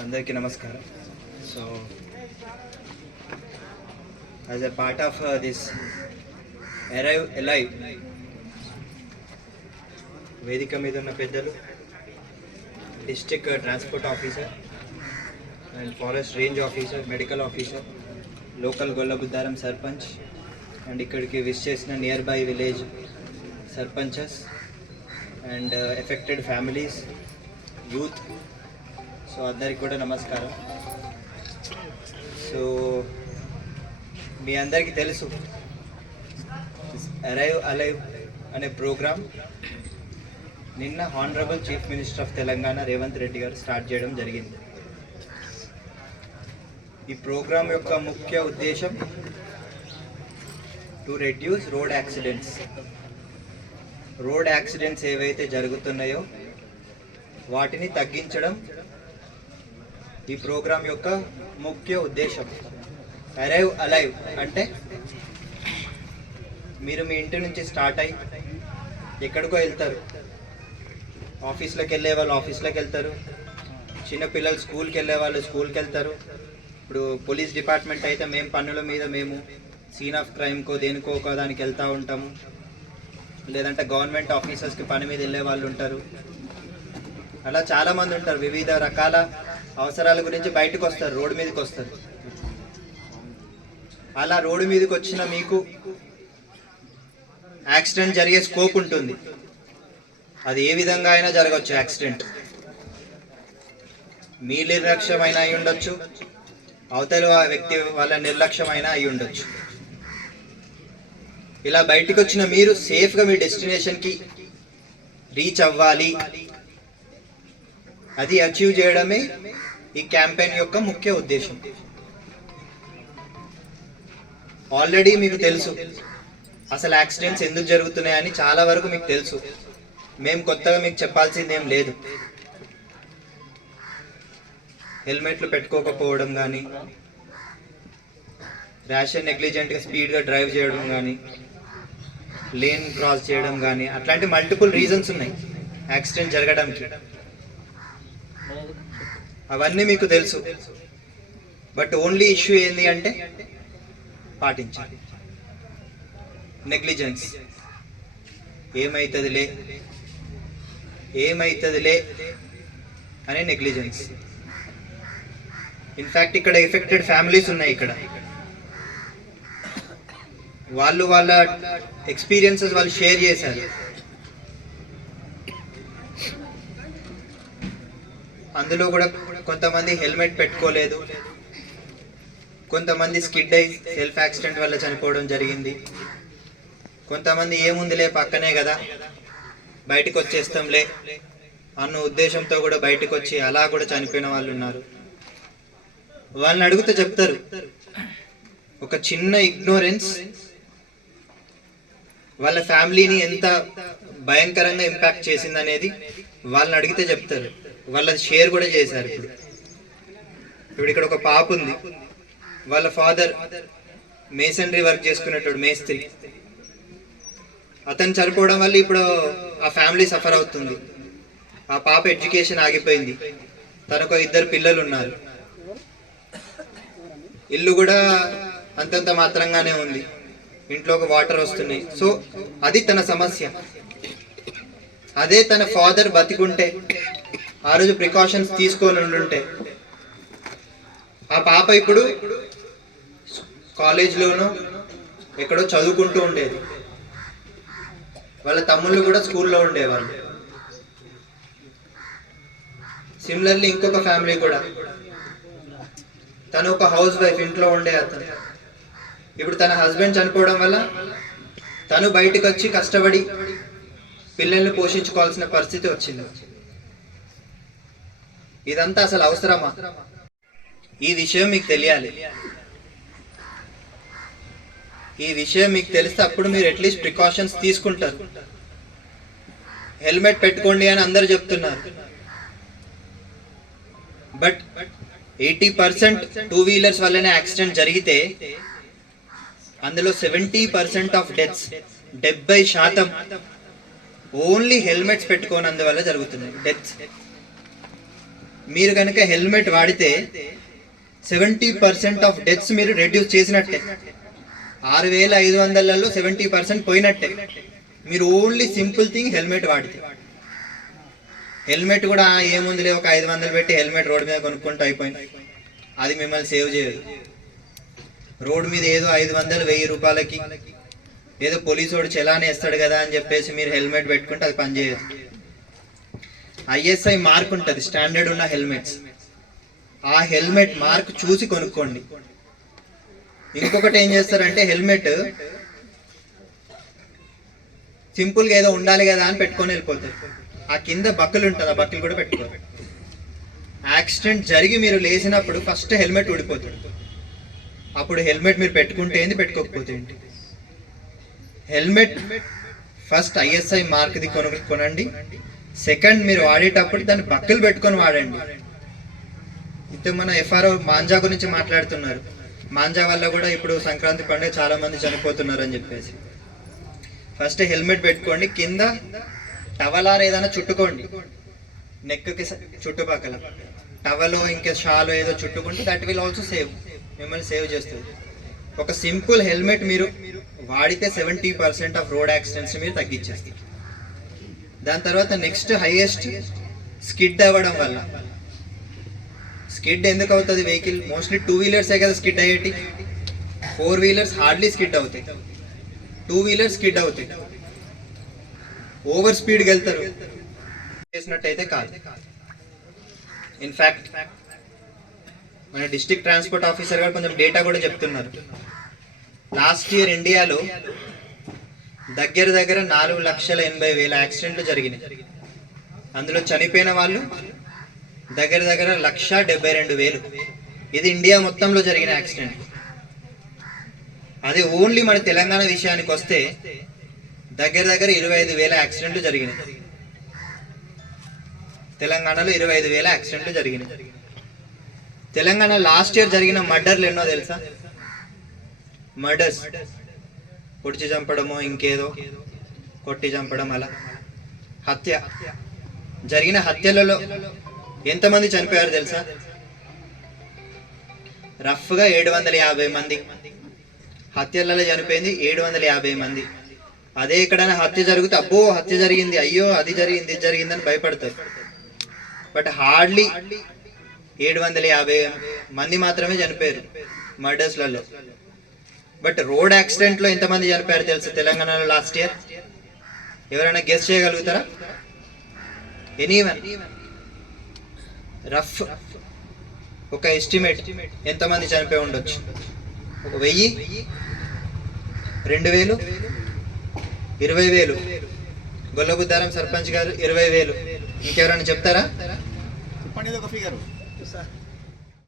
అందరికీ నమస్కారం. So as a part of this arrive alive వేదిక మీద ఉన్న పెద్దలు district transport officer and forest range officer medical officer local Gollabuddaram sarpanch and ఇక్కడికి విష్ చేసిన near by village sarpanches and affected families youth so అందరికి కూడా నమస్కారం. So మీ అందరికీ తెలుసు అరైవ్ అలైవ్ అనే ప్రోగ్రామ్ నిన్న honourable chief minister of Telangana Revanth Reddy garu start చేయడం జరిగింది. ఈ ప్రోగ్రామ్ యొక్క ముఖ్య ఉద్దేశం to reduce road accidents road accidents ఏవైతే జరుగుతున్నాయో వాటిని తగ్గించడం ఈ ప్రోగ్రాం యొక్క ముఖ్య ఉద్దేశం అరైవ్ అలైవ్ అంటే మీరు మీ ఇంటి నుంచి స్టార్ట్ అయ్యి ఎక్కడికో వెళ్తారు. ఆఫీస్లోకి వెళ్ళే వాళ్ళు ఆఫీస్లోకి వెళ్తారు. చిన్నపిల్లలు స్కూల్కి వెళ్ళే వాళ్ళు స్కూల్కి వెళ్తారు. ఇప్పుడు పోలీస్ డిపార్ట్మెంట్ అయితే మేము పన్నుల మీద మేము సీన్ ఆఫ్ క్రైమ్కో దేనికో ఒక దానికి వెళ్తూ ఉంటాము. లేదంటే గవర్నమెంట్ ఆఫీసర్స్కి పని మీద వెళ్ళే వాళ్ళు ఉంటారు. అలా చాలామంది ఉంటారు. వివిధ రకాల అవసరాల గురించి బయటకు వస్తారు రోడ్డు మీదకి వస్తారు. అలా రోడ్డు మీదకి వచ్చిన మీకు యాక్సిడెంట్ జరిగే స్కోప్ ఉంటుంది. అది ఏ విధంగా అయినా జరగవచ్చు యాక్సిడెంట్. మీ నిర్లక్ష్యమైనా అయి ఉండొచ్చు. అవతల ఆ వ్యక్తి వాళ్ళ నిర్లక్ష్యమైనా అయి ఉండొచ్చు. ఇలా బయటకు వచ్చిన మీరు సేఫ్గా మీ డెస్టినేషన్కి రీచ్ అవ్వాలి. అది అచీవ్ చేయడమే ఈ క్యాంపెయిన్ యొక్క ముఖ్య ఉద్దేశం. ఆల్రెడీ మీకు తెలుసు. అసలు యాక్సిడెంట్స్ ఎందుకు జరుగుతున్నాయని చాలా వరకు మీకు తెలుసు. మేము కొత్తగా మీకు చెప్పాల్సింది ఏం లేదు. హెల్మెట్లు పెట్టుకోకపోవడం కానీ ర్యాష్ నెగ్లిజెంట్గా స్పీడ్గా డ్రైవ్ చేయడం కానీ లేన్ క్రాస్ చేయడం కానీ అట్లాంటి మల్టిపుల్ రీజన్స్ ఉన్నాయి యాక్సిడెంట్ జరగడానికి. అవన్నీ మీకు తెలుసు. బట్ ఓన్లీ ఇష్యూ ఏంది అంటే పాటించాలి. నెగ్లిజెన్స్ ఏమైతుందిలే? ఏమైతుందిలే? అనే నెగ్లిజెన్స్ ఇన్ఫ్యాక్ట్ ఇక్కడ ఎఫెక్టెడ్ ఫ్యామిలీస్ ఉన్నాయి ఇక్కడ. వాళ్ళు వాళ్ళ ఎక్స్పీరియన్సెస్ వాళ్ళు షేర్ చేశారు. అందులో కూడా కొంతమంది హెల్మెట్ పెట్టుకోలేదు. కొంతమంది స్కిడ్ అయి సెల్ఫ్ యాక్సిడెంట్ వల్ల చనిపోవడం జరిగింది. కొంతమంది ఏముందిలే పక్కనే కదా బయటకు వచ్చేస్తాంలే అన్న ఉద్దేశంతో కూడా బయటకు వచ్చి అలా కూడా చనిపోయిన వాళ్ళు ఉన్నారు వాళ్ళని అడిగితే చెప్తారు ఒక చిన్న ఇగ్నోరెన్స్ వాళ్ళ ఫ్యామిలీని ఎంత భయంకరంగా ఇంపాక్ట్ చేసింది అనేది వాళ్ళని అడిగితే చెప్తారు. వాళ్ళది షేర్ కూడా చేశారు ఇప్పుడు. ఇప్పుడు ఇక్కడ ఒక పాప ఉంది. వాళ్ళ ఫాదర్ మేసనరీ వర్క్ చేసుకునేటోడు మేస్త్రి. అతను చనిపోవడం వల్ల ఇప్పుడు ఆ ఫ్యామిలీ సఫర్ అవుతుంది. ఆ పాప ఎడ్యుకేషన్ ఆగిపోయింది. తనకు ఇద్దరు పిల్లలు ఉన్నారు. ఇల్లు కూడా అంతంత మాత్రంగానే ఉంది. ఇంట్లోకి వాటర్ వస్తున్నాయి. సో అది తన సమస్య. అదే తన ఫాదర్ బతికుంటే ఆ రోజు ప్రికాషన్స్ తీసుకొని ఉండుంటే. ఆ పాప ఇప్పుడు కాలేజ్లోనూ ఎక్కడో చదువుకుంటూ ఉండేది. వాళ్ళ తమ్ముళ్ళు కూడా స్కూల్లో ఉండేవాళ్ళు. సిమిలర్లీ ఇంకొక ఫ్యామిలీ కూడా. తను ఒక హౌస్ వైఫ్ ఇంట్లో ఉండే అతను. ఇప్పుడు తన హస్బెండ్ చనిపోవడం వల్ల తను బయటకు వచ్చి కష్టపడి పిల్లల్ని పోషించుకోవాల్సిన పరిస్థితి వచ్చింది. ఇదంతా అసలు అవసరమా? ఈ విషయం మీకు తెలియాలి. ఈ విషయం మీకు తెలిస్తే అప్పుడు మీరు అట్లీస్ట్ ప్రికాషన్స్ తీసుకుంటారు. హెల్మెట్ పెట్టుకోండి అని అందరు చెప్తున్నారు. But eighty percent two wheelers వల్లనే యాక్సిడెంట్ జరిగితే అందులో సెవెంటీ పర్సెంట్ ఆఫ్ డెత్స్ డెబ్బై శాతం ఓన్లీ హెల్మెట్స్ పెట్టుకోనందువల్ల జరుగుతున్నాయి డెత్స్. మీరు కనుక హెల్మెట్ వాడితే సెవెంటీ పర్సెంట్ ఆఫ్ డెత్స్ మీరు రెడ్యూస్ చేసినట్టే. ఆరు వేల ఐదు వందలలో సెవెంటీ పర్సెంట్ పోయినట్టే. మీరు ఓన్లీ సింపుల్ థింగ్ హెల్మెట్ వాడితే. హెల్మెట్ కూడా ఏముందిలే ఒక ఐదు వందలు పెట్టి హెల్మెట్ రోడ్ మీద కొనుక్కుంటూ అయిపోయింది. అది మిమ్మల్ని సేవ్ చేయదు. రోడ్డు మీద ఏదో ఐదు వందలు వెయ్యి రూపాయలకి ఏదో పోలీసు వాడు చలానే వేస్తాడు కదా అని చెప్పేసి మీరు హెల్మెట్ పెట్టుకుంటే అది పనిచేయదు ఐఎస్ఐ మార్క్ ఉంటుంది స్టాండర్డ్ ఉన్న హెల్మెట్స్. ఆ హెల్మెట్ మార్క్ చూసి కొనుక్కోండి. ఇంకొకటి ఏం చేస్తారంటే హెల్మెట్ సింపుల్గా ఏదో ఉండాలి కదా అని పెట్టుకొని వెళ్ళిపోతారు. ఆ కింద బక్కలు ఉంటుంది ఆ బక్కలు కూడా పెట్టుకోరు. యాక్సిడెంట్ జరిగి మీరు లేచినప్పుడు ఫస్ట్ హెల్మెట్ ఊడిపోతుంది. అప్పుడు హెల్మెట్ మీరు పెట్టుకుంటే ఏంది? పెట్టుకోకపోతే ఏంటి? హెల్మెట్ ఫస్ట్ ఐఎస్ఐ మార్క్ది కొను కొనండి. సెకండ్ మీరు వాడేటప్పుడు దాన్ని పక్కలు పెట్టుకొని వాడండి. ఇప్పుడు మన ఎఫ్ఆర్ఓ మాంజా గురించి మాట్లాడుతున్నారు. మాంజా వల్ల కూడా ఇప్పుడు సంక్రాంతి పండుగ చాలా మంది చనిపోతున్నారు అని చెప్పేసి. ఫస్ట్ హెల్మెట్ పెట్టుకోండి. కింద టవలార్ ఏదైనా చుట్టుకోండి. నెక్కి చుట్టుపక్కల. టవలో ఇంకా షాలో ఏదో చుట్టుకుంటే దట్ విల్ ఆల్సో సేవ్. మిమ్మల్ని సేవ్ చేస్తుంది. ఒక సింపుల్ హెల్మెట్ మీరు వాడితే seventy percent of road accidents మీరు తగ్గించేస్తారు. దాని తర్వాత నెక్స్ట్ హైయెస్ట్ స్కిడ్ అవ్వడం వల్ల. స్కిడ్ ఎందుకు అవుతుంది వెహికల్ మోస్ట్లీ టూ వీలర్సే కదా స్కిడ్ అయ్యేటి ఫోర్ వీలర్స్ హార్డ్లీ స్కిడ్ అవుతాయి. టూ వీలర్స్ స్కిడ్ అవుతాయి. ఓవర్ స్పీడ్కి వెళ్తారు చేసినట్టయితే కాదు. ఇన్ఫ్యాక్ట్ మన డిస్ట్రిక్ట్ ట్రాన్స్పోర్ట్ ఆఫీసర్ గారు కొంచెం డేటా కూడా చెప్తున్నారు. లాస్ట్ ఇయర్ ఇండియాలో దగ్గర దగ్గర నాలుగు లక్షల ఎనభై వేల యాక్సిడెంట్లు జరిగినాయి. అందులో చనిపోయిన వాళ్ళు దగ్గర దగ్గర లక్ష డెబ్బై రెండు వేలు. ఇది ఇండియా మొత్తంలో జరిగిన యాక్సిడెంట్. అది ఓన్లీ మన తెలంగాణ విషయానికి వస్తే దగ్గర దగ్గర ఇరవై ఐదు వేల యాక్సిడెంట్లు జరిగినాయి. తెలంగాణలో ఇరవై ఐదు వేల యాక్సిడెంట్లు జరిగినాయి. తెలంగాణ లాస్ట్ ఇయర్ జరిగిన మర్డర్లు ఎన్నో తెలుసా? మర్డర్స్. పొడిచి చంపడమో ఇంకేదో కొట్టి చంపడం అలా. హత్య. జరిగిన హత్యలలో ఎంతమంది చనిపోయారు తెలుసా? రఫ్గా ఏడు వందల యాభై మంది. హత్యలలో చనిపోయింది ఏడు వందల యాభై మంది. అదే ఎక్కడైనా హత్య జరిగితే అబ్బో హత్య జరిగింది అయ్యో అది జరిగింది ఇది జరిగిందని భయపడతారు. బట్ హార్డ్లీ ఏడు వందల యాభై మంది మాత్రమే చనిపోయారు మర్డర్స్లలో. బట్ రోడ్ యాక్సిడెంట్లో ఎంతమంది చనిపోయారు తెలుసు తెలంగాణలో లాస్ట్ ఇయర్ ఎవరైనా గెస్ట్ చేయగలుగుతారా? ఎనీవన్ రఫ్ ఒక ఎస్టిమేట్ ఎంతమంది చనిపోయి ఉండొచ్చు? ఒక వెయ్యి? రెండు వేలు? ఇరవై వేలు? గొల్లబుద్దారం సర్పంచ్ గారు ఇరవై వేలు? ఇంకెవరైనా చెప్తారా? చెప్పండి ఒక ఫిగర్